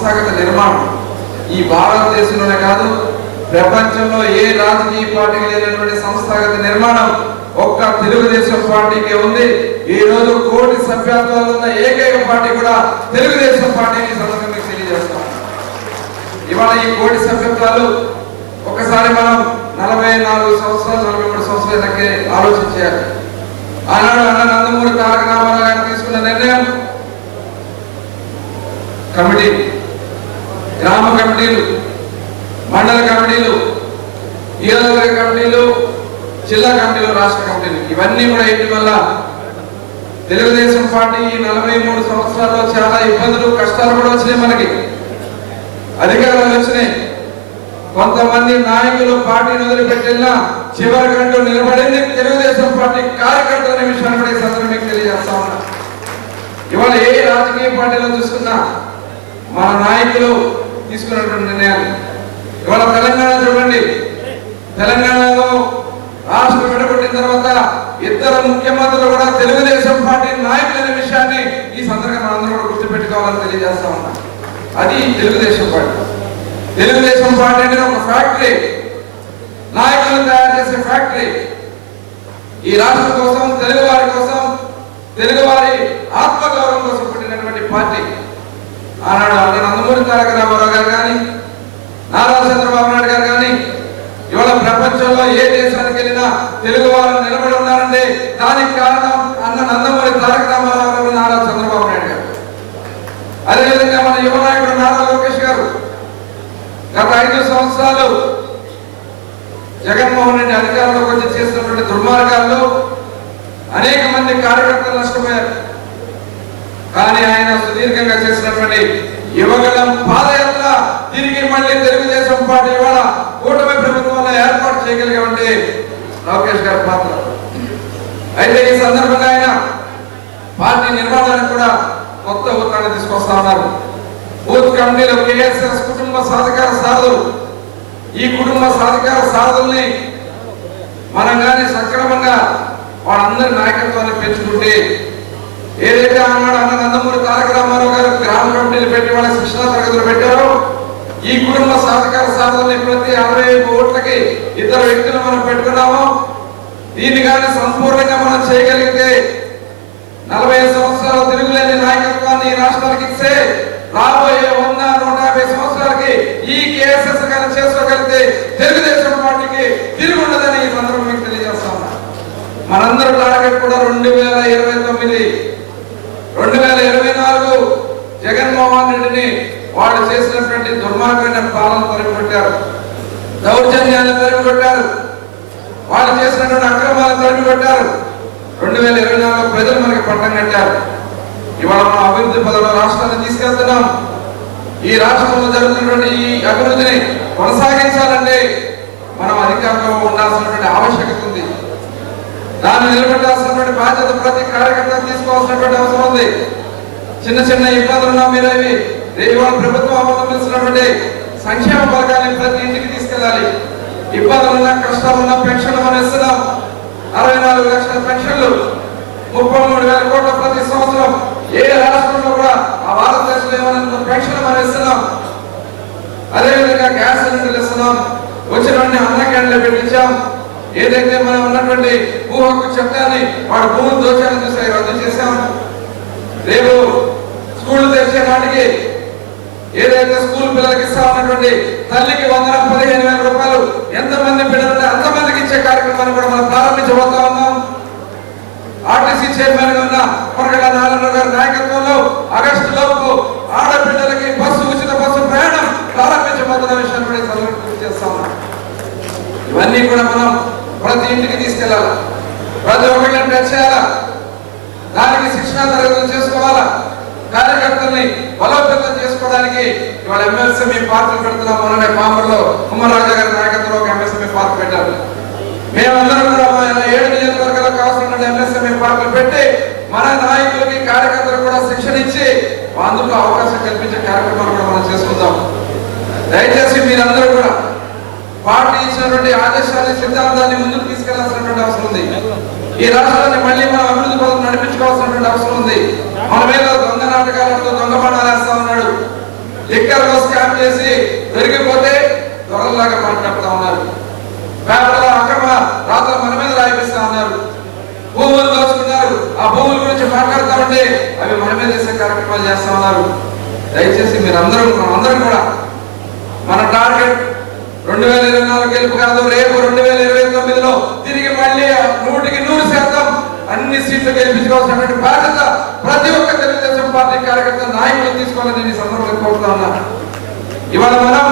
సంస్థాగత నిర్మాణం ఈ భారతదేశంలోనే కాదు ప్రపంచంలో ఏ రాజకీయ పార్టీకి లేనటువంటి సంస్థాగత నిర్మాణం ఒక్క తెలుగుదేశం పార్టీకే ఉంది. ఈ రోజు కోటి సభ్యత్వాలు ఉన్న ఏకైక పార్టీ కూడా తెలుగుదేశం పార్టీని సందర్భంగా తెలియజేస్తాం. ఇవాళ ఈ కోటి సభ్యత్వాలు ఒకసారి మనం 44 సంవత్సరాలు 43 సంవత్సరాలకే ఆలోచించాలి. ఆనాడు అన్న నందమూరి తారక రామారావు గారు తీసుకున్న నిర్ణయం కమిటీ, గ్రామ కమిటీలు, మండల కమిటీలు, నియోజకవర్గ కమిటీలు, జిల్లా కమిటీలు, రాష్ట్ర కమిటీలు ఇవన్నీ కూడా ఏంటి వల్ల తెలుగుదేశం పార్టీ 43 సంవత్సరాల్లో చాలా ఇబ్బందులు కష్టాలు కూడా వచ్చినాయి. మనకి అధికారాలు వచ్చినాయి. కొంతమంది నాయకులు పార్టీని వదిలిపెట్టినా చివరికంటూ నిలబడింది తెలుగుదేశం పార్టీ కార్యకర్తల అనే విషయాన్ని కూడా ఈ సందర్భంగా మీకు తెలియజేస్తా ఉన్నా. ఇవాళ ఏ రాజకీయ పార్టీలో చూసుకున్నా మన నాయకులు తీసుకున్నటువంటి నిర్ణయాలు. ఇవాళ తెలంగాణ చూడండి, తెలంగాణలో రాష్ట్రం విడగొట్టిన తర్వాత ఇద్దరు ముఖ్యమంత్రులు కూడా తెలుగుదేశం పార్టీ నాయకులనే విషయాన్ని ఈ సందర్భంగా మనందరూ కూడా గుర్తుపెట్టుకోవాలని తెలియజేస్తా ఉన్నా. అది తెలుగుదేశం పార్టీ. తెలుగుదేశం పార్టీ అనేది ఒక ఫ్యాక్టరీ, నాయకులను తయారు చేసే ఫ్యాక్టరీ. ఈ రాష్ట్రం కోసం, తెలుగు వారి కోసం, తెలుగు వారి ఆత్మగౌరవం కోసం పుట్టినటువంటి పార్టీ. ఆనాడు అన్న నందమూరి తారక రామారావు గారు కానీ, నారా చంద్రబాబు నాయుడు గారు కానీ ఇవాళ ప్రపంచంలో ఏ దేశానికి వెళ్ళినా తెలుగు వారు నిలబడి ఉన్నారంటే దానికి కారణం అన్న నందమూరి తారక రామారావు గారు, నారా చంద్రబాబు నాయుడు గారు. అదేవిధంగా మన యువ నాయకుడు నారా లోకేష్ గారు గత 5 సంవత్సరాలు జగన్మోహన్ రెడ్డి అధికారంలోకి వచ్చి చేసినటువంటి దుర్మార్గాల్లో అనేక మంది కార్యకర్తలు నష్టపోయారు. కానీ ఆయన సుదీర్ఘంగా చేసినటువంటి యువగళం పాదయాత్ర తిరిగి మళ్ళీ తెలుగుదేశం పార్టీ ఇవాళ కూటమి ప్రభుత్వంలో ఏర్పాటు చేయగలిగామంటే లోకేష్ గారి పాత్ర. అయితే ఈ సందర్భంగా ఆయన పార్టీ నిర్మాణానికి కూడా కొత్త ఊతాన్ని తీసుకొస్తా ఉన్నారు. బూత్ కమిటీలో కేఎస్ఎస్ కుటుంబ సాధికార సారథులు, ఈ కుటుంబ సాధికార సారథుల్ని మనం కానీ సక్రమంగా వాళ్ళందరి నాయకత్వాన్ని పెంచుకుంటే ఏదైతే ఆనాడు అన్న నందమూరి తారక రామారావు గారు గ్రామ కమిటీలు పెట్టి వాళ్ళ శిక్షణా తరగతులు పెట్టారో ఈ కుటుంబ సాధికార సారథుల్ని ప్రతి 65 ఓట్లకి 2 వ్యక్తులు మనం పెట్టుకున్నాము. దీన్ని కానీ సంపూర్ణంగా మనం చేయగలిగితే 40 సంవత్సరాల తిరుగులేని నాయకత్వాన్ని ఈ రాష్ట్రానికి ఇస్తే రాబోయే 100-150 సంవత్సరాలకి ఈ కేఎస్ఎస్ కానీ చేసుకోగలిగితే తెలుగుదేశం పార్టీకి తిరిగి ఉండదని ఈ సందర్భం మీకు తెలియజేస్తా ఉన్నా. మనందరూ టార్గెట్ కూడా 2029, 2024 జగన్మోహన్ రెడ్డిని వాళ్ళు చేసినటువంటి దుర్మార్గమైన పాలన తరిమికొట్టారు, దౌర్జన్యాన్ని తరిమికొట్టారు, వాళ్ళు చేసినటువంటి అక్రమాలను తరిమికొట్టారు. 2024 ప్రజలు మనకి పట్టం కట్టారు. ఇవాళ మనం అభివృద్ధి పదంలో రాష్ట్రాన్ని తీసుకెళ్తున్నాం. ఈ రాష్ట్రంలో జరుగుతున్నటువంటి ఈ అభివృద్ధిని కొనసాగించాలంటే మనం అధికారంలో ఉండాల్సినటువంటి ఆవశ్యకత ఉంది. దాన్ని నిలబెట్టాల్సినటువంటి బాధ్యత ప్రతి కార్యకర్త తీసుకోవాల్సినటువంటి అవసరం ఉంది. చిన్న చిన్న ఇబ్బందులు ఉన్నా మీరు అవి ఇవాళ ప్రభుత్వం అవలంబిస్తున్నటువంటి సంక్షేమ పథకాన్ని ప్రతి ఇంటికి తీసుకెళ్ళాలి. ఇబ్బందులున్నా, కష్టాలున్నా పెన్షన్లు మనం ఇస్తున్నాం. 64 లక్షల పెన్షన్లు, 33,000 కోట్ల ప్రతి సంవత్సరం. ఏ రాష్ట్రంలో కూడా ఆ భారతదేశంలో ఏమైనా పెన్షన్లు మనం ఇస్తున్నాం. అదేవిధంగా గ్యాస్ సిలిండర్లు ఇస్తున్నాం. వచ్చినటువంటి అన్న క్యాంటీన్లు పెట్టించాం. ఏదైతే మనం ఉన్నటువంటి భూ హక్కు చట్టాన్ని వాడు భూములు దోచాలని చూసి రద్దు చేశాం. రేపు స్కూళ్లు తెరిచే నాటికి ఏదైతే స్కూల్ పిల్లలకి ఇస్తా ఉన్నటువంటి తల్లికి 15,000 రూపాయలు ఎంతమంది పిల్లలు అంతమందికి ఇచ్చే కార్యక్రమాన్ని కూడా మనం ప్రారంభించబోతా ఉన్నాం. ఆర్టీసీ చైర్మన్ గా ఉన్న కొరగల నారాయణ గారి నాయకత్వంలో ఆగస్టులోపు ఆడపిల్లలకి ఉచిత బస్సు ప్రయాణం ప్రారంభించబోతున్న విషయాన్ని కూడా సందర్భంగా చేస్తా ఉన్నాం. ఇవన్నీ కూడా మనం ప్రతి ఇంటికి తీసుకెళ్లాలా, ప్రతి ఒక్కరిని టచ్ చేయాలా, దానికి శిక్షణా తరగతులు చేసుకోవాలా, కార్యకర్తల్ని బలోపేతం చేసుకోవడానికి ఇవాళ ఎంఎస్ఎంఈ పార్కులు పెడుతున్నాం. మొన్ననే పామర్లో ఉమ్మరాజా గారి నాయకత్వంలో ఒక ఎంఎస్ఎంఈ పార్క్ పెట్టారు. మేమందరం కూడా 7 నియోజకవర్గాలకు కావాల్సిన ఎంఎస్ఎంఈ పార్కులు పెట్టి మన నాయకులకి కార్యకర్తలకు కూడా శిక్షణ ఇచ్చి అందుకు అవకాశం కల్పించే కార్యక్రమాలు కూడా మనం చేసుకుందాం. దయచేసి మీరందరూ కూడా పార్టీ ఇచ్చినటువంటి ఆదేశాన్ని, సిద్ధాంతాన్ని ముందుకు తీసుకెళ్లాల్సినటువంటి అవసరం ఉంది. ఈ రాష్ట్రాన్ని మళ్ళీ మనం అభివృద్ధి కోసం నడిపించుకోవాల్సినటువంటి అవసరం ఉంది. మన మీద దొంగ నాటకాలతో దొంగ బాణాలు వేస్తా ఉన్నాడు. లిక్కర్లో స్కామ్ చేసి దొరికిపోతే దొరలాగా మాట్లాడుతూ ఉన్నారు. పేపర్లో అక్రమ రాత్రులు మన మీద రాయిపిస్తా ఉన్నారు. భూములు దోచుకున్నారు. ఆ భూముల గురించి మాట్లాడుతూ ఉంటే అవి మన మీద చేసే కార్యక్రమాలు చేస్తా ఉన్నారు. దయచేసి మీరందరూ అందరం కూడా మన టార్గెట్ 2024 గెలుపు కాదు, రేపు 2029లో తిరిగి మళ్ళీ 100% అన్ని సీట్లు గెలిపించుకోవాల్సినటువంటి బాధ్యత ప్రతి ఒక్క తెలుగుదేశం పార్టీ కార్యకర్త నాయకులు తీసుకోవాలని నేను ఈ సందర్భంగా కోరుతా ఉన్నాను. ఇవాళ మనం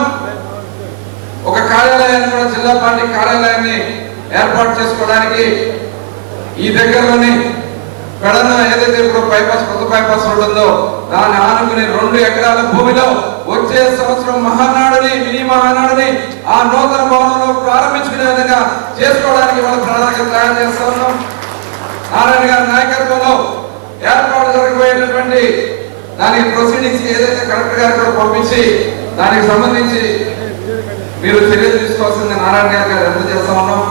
ఒక కార్యాలయాన్ని కూడా జిల్లా పార్టీ కార్యాలయాన్ని ఏర్పాటు చేసుకోవడానికి ఈ దగ్గరలోని పెడన ఏదైతే ఇప్పుడు కొత్త బైపాస్ రోడ్ ఉందో దాన్ని ఆనుకుని 2 ఎకరాల భూమిలో వచ్చే సంవత్సరం మినీ మహానాడుని ఆ నూతన భవనంలో ప్రారంభించుకునే విధంగా చేసుకోవడానికి వాళ్ళ ప్రణాళిక తయారు చేస్తా ఉన్నాం. నారాయణ గారి నాయకత్వంలో ఏర్పాటు జరగబోయేటటువంటి దానికి ప్రొసీడింగ్స్ ఏదైతే కలెక్టర్ గారు కూడా పంపించి దానికి సంబంధించి మీరు చర్యలు తీసుకోవాల్సింది నారాయణ గారు అందజేస్తా ఉన్నాం.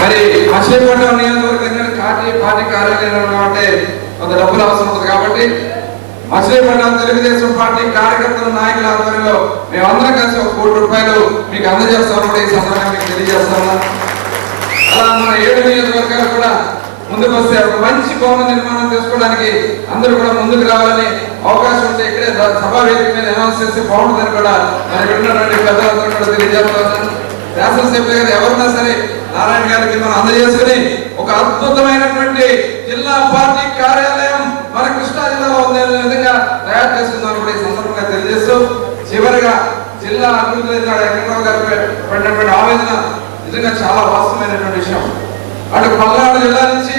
మరి మచిలీపట్నం నియోజకవర్గం పార్టీ కార్యాలయంలో అంటే కొంత డబ్బులు అవసరం ఉంది కాబట్టి మచిలీపట్నం తెలుగుదేశం పార్టీ కార్యకర్తల నాయకుల ఆధ్వర్యంలో మేమందరం కలిసి 1 కోటి రూపాయలు మీకు అందజేస్తామని ఈ సందర్భంగా మీకు తెలియజేస్తాము. అలా మన 7 నియోజకవర్గాలు కూడా ముందుకు వస్తే ఒక మంచి భవన నిర్మాణం చేసుకోవడానికి అందరూ కూడా ముందుకు రావాలని అవకాశం ఉంటే ఇక్కడే సభా వేదిక మీద అనౌన్స్ చేస్తే బాగుంటుందని కూడా మరి ఉన్నటువంటి పెద్దలందరూ కూడా తెలియజేస్తున్నాను. శాసనసభ్యులు గారు ఎవరన్నా సరే నారాయణ గారికి మనం అందజేసుకుని ఒక అద్భుతమైనటువంటి జిల్లా పార్టీ కార్యాలయం మన కృష్ణా జిల్లాలో ఉందనే విధంగా తయారు చేసుకుందాం కూడా ఈ సందర్భంగా తెలియజేస్తూ చివరిగా జిల్లా అభివృద్ధి వెంకటరావు గారు పడినటువంటి ఆవేదన నిజంగా చాలా వాస్తవమైనటువంటి విషయం. అటు పల్నాడు జిల్లా నుంచి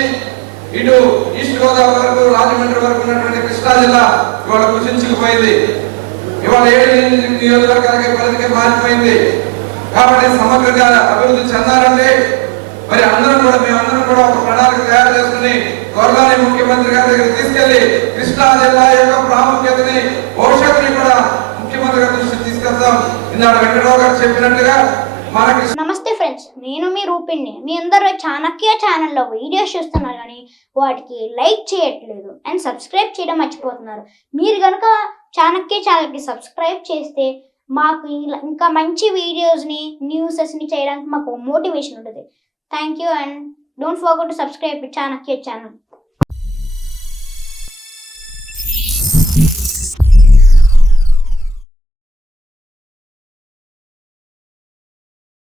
ఇటు ఈస్ట్ గోదావరి వరకు రాజమండ్రి వరకు ఉన్నటువంటి కృష్ణా జిల్లా ఇవాళ కుచించుకుపోయింది. ఇవాళ 7 నియోజకవర్గాలకి పరిధికి మారిపోయింది. కాబట్టి సమగ్రంగా అభివృద్ధి చెందాలంటే మరి మేమందరం కూడా ఒక ప్రణాళిక తయారు చేసుకుని త్వరలోనే ముఖ్యమంత్రి గారి దగ్గర తీసుకెళ్లి కృష్ణా జిల్లా యొక్క ప్రాముఖ్యతని భవిష్యత్తుని కూడా ముఖ్యమంత్రి గారి దృష్టికి తీసుకెళ్తాం. ఇందాక వెంకటరావు గారు చెప్పినట్టుగా నమస్తే ఫ్రెండ్స్, నేను మీ రూపిణి. మీ అందరూ చాణక్య ఛానల్లో వీడియోస్ చూస్తున్నారు కానీ వాటికి లైక్ చేయట్లేదు అండ్ సబ్స్క్రైబ్ చేయడం మర్చిపోతున్నారు. మీరు కనుక చాణక్య ఛానల్కి సబ్స్క్రైబ్ చేస్తే మాకు ఇంకా మంచి వీడియోస్ని న్యూసెస్ని చేయడానికి మాకు మోటివేషన్ ఉంటుంది. Thank you and don't forget to subscribe Chanakya channel.